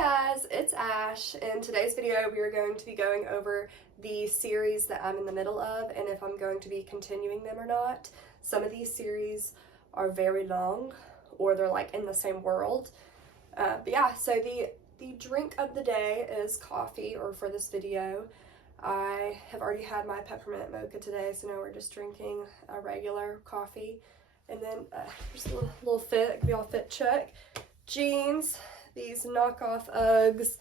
guys, it's Ash. In today's video, we are going to be going over the series that I'm in the middle of and if I'm going to be continuing them or not. Some of these series are very long or they're like in the same world. But yeah, so the drink of the day is coffee, or for this video. I have already had my peppermint mocha today, so now we're just drinking a regular coffee. And then here's a little fit, give y'all a fit check. Jeans, these knockoff Uggs,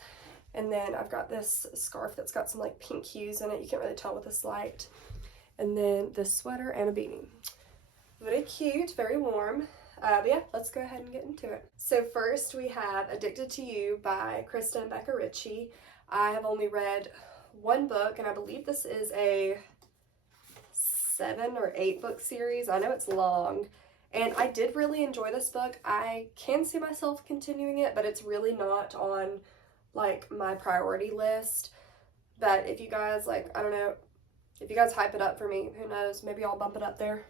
and then I've got this scarf that's got some like pink hues in it. You can't really tell with this light. And then this sweater and a beanie. Very cute, very warm. But yeah, let's go ahead and get into it. So first we have Addicted to You by Krista and Becca Ritchie. I have only read one book, and I believe this is a 7 or 8 book series. I know it's long, and I did really enjoy this book. I can see myself continuing it, but it's really not on like my priority list. But if you guys like, I don't know, if you guys hype it up for me, who knows, maybe I'll bump it up there.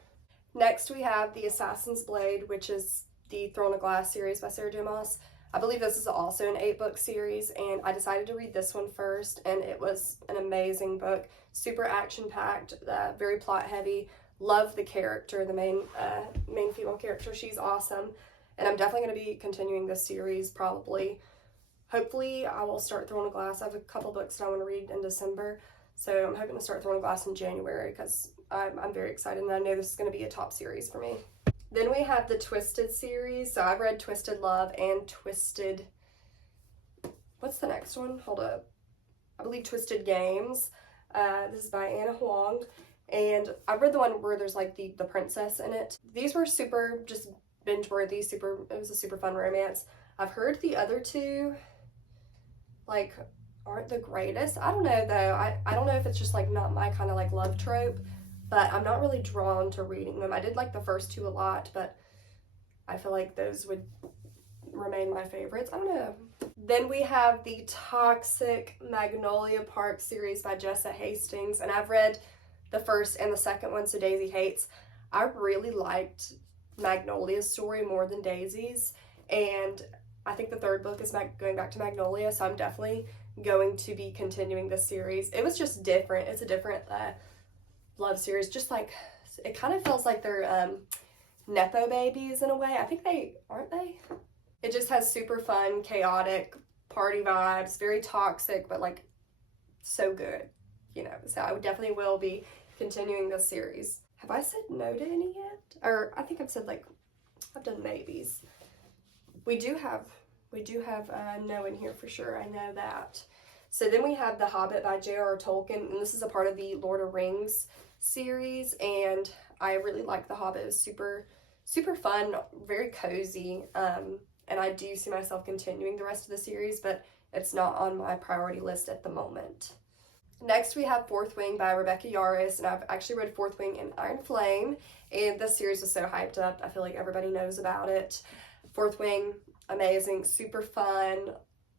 Next we have The Assassin's Blade, which is the Throne of Glass series by Sarah J. Maas. I believe this is also an 8-book series, and I decided to read this one first, and it was an amazing book. Super action-packed, very plot-heavy. Love the character, the main female character. She's awesome, and I'm definitely going to be continuing this series probably. Hopefully, I will start Throne of Glass. I have a couple books that I want to read in December, so I'm hoping to start Throne of Glass in January because I'm very excited, and I know this is going to be a top series for me. Then we have the Twisted series. So I've read Twisted Love and Twisted... What's the next one? Hold up. I believe Twisted Games. This is by Anna Huang. And I've read the one where there's like the princess in it. These were super just binge-worthy. It was a super fun romance. I've heard the other two like aren't the greatest. I don't know though. I don't know if it's just like not my kind of like love trope, but I'm not really drawn to reading them. I did like the first two a lot, but I feel like those would remain my favorites. I don't know. Then we have the Toxic Magnolia Park series by Jessa Hastings, and I've read the first and the second one, so Daisy hates. I really liked Magnolia's story more than Daisy's, and I think the third book is going back to Magnolia, so I'm definitely going to be continuing this series. It was just different. It's a different love series. Just like, it kind of feels like they're Nepo babies in a way. I think aren't they? It just has super fun, chaotic party vibes, very toxic, but like so good, you know. So I definitely will be continuing this series. Have I said no to any yet? Or I think I've said like, I've done maybes. We do have no in here for sure, I know that. So then we have The Hobbit by J.R.R. Tolkien, and this is a part of the Lord of Rings series, and I really like The Hobbit. It was super, super fun, very cozy, and I do see myself continuing the rest of the series, but it's not on my priority list at the moment. Next we have Fourth Wing by Rebecca Yarros, and I've actually read Fourth Wing and Iron Flame, and this series was so hyped up. I feel like everybody knows about it. Fourth Wing, amazing, super fun.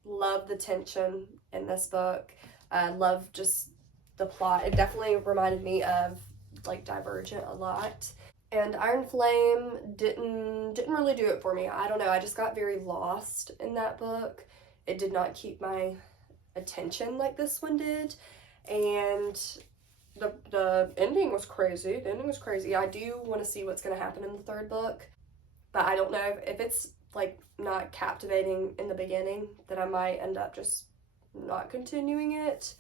Love the tension in this book. Love just the plot. It definitely reminded me of like Divergent a lot. And Iron Flame didn't really do it for me. I don't know. I just got very lost in that book. It did not keep my attention like this one did. And the ending was crazy. The ending was crazy. I do want to see what's going to happen in the third book, but I don't know if it's like not captivating in the beginning, that I might end up just not continuing it.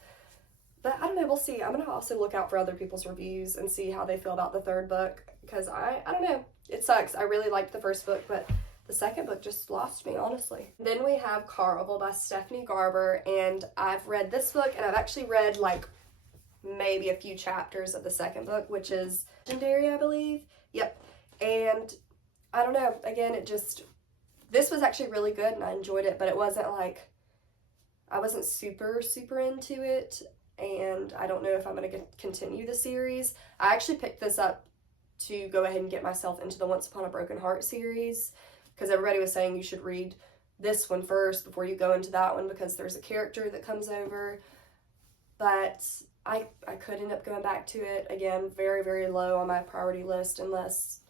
But I don't know, we'll see. I'm going to also look out for other people's reviews and see how they feel about the third book, because I don't know. It sucks. I really liked the first book, but the second book just lost me, honestly. Then we have Carnival by Stephanie Garber, and I've read this book, and I've actually read like maybe a few chapters of the second book, which is Legendary, I believe. Yep. And I don't know, again, this was actually really good and I enjoyed it, but it wasn't like, I wasn't super, super into it, and I don't know if I'm going to continue the series. I actually picked this up to go ahead and get myself into the Once Upon a Broken Heart series, because everybody was saying you should read this one first before you go into that one, because there's a character that comes over. But I could end up going back to it. Again, very, very low on my priority list unless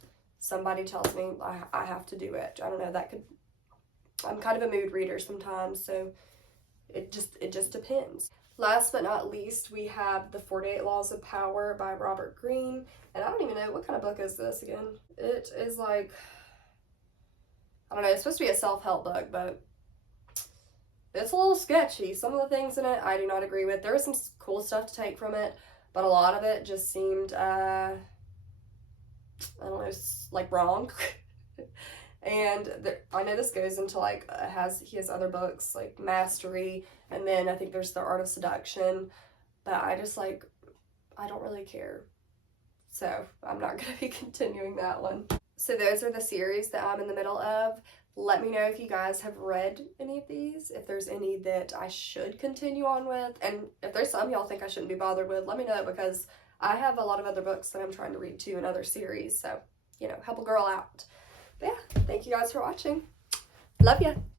somebody tells me I have to do it. I don't know, that could I'm kind of a mood reader sometimes, so it just depends. Last but not least, we have The 48 Laws of Power by Robert Greene. And I don't even know, what kind of book is this again? It is like, I don't know, it's supposed to be a self-help book, but it's a little sketchy. Some of the things in it I do not agree with. There was some cool stuff to take from it, but a lot of it just seemed, I don't know, like wrong. And I know this goes into like, he has other books like Mastery, and then I think there's The Art of Seduction, but I just like, I don't really care. So I'm not going to be continuing that one. So those are the series that I'm in the middle of. Let me know if you guys have read any of these, if there's any that I should continue on with, and if there's some y'all think I shouldn't be bothered with, let me know, because I have a lot of other books that I'm trying to read too in other series, so, you know, help a girl out. But yeah, thank you guys for watching. Love ya!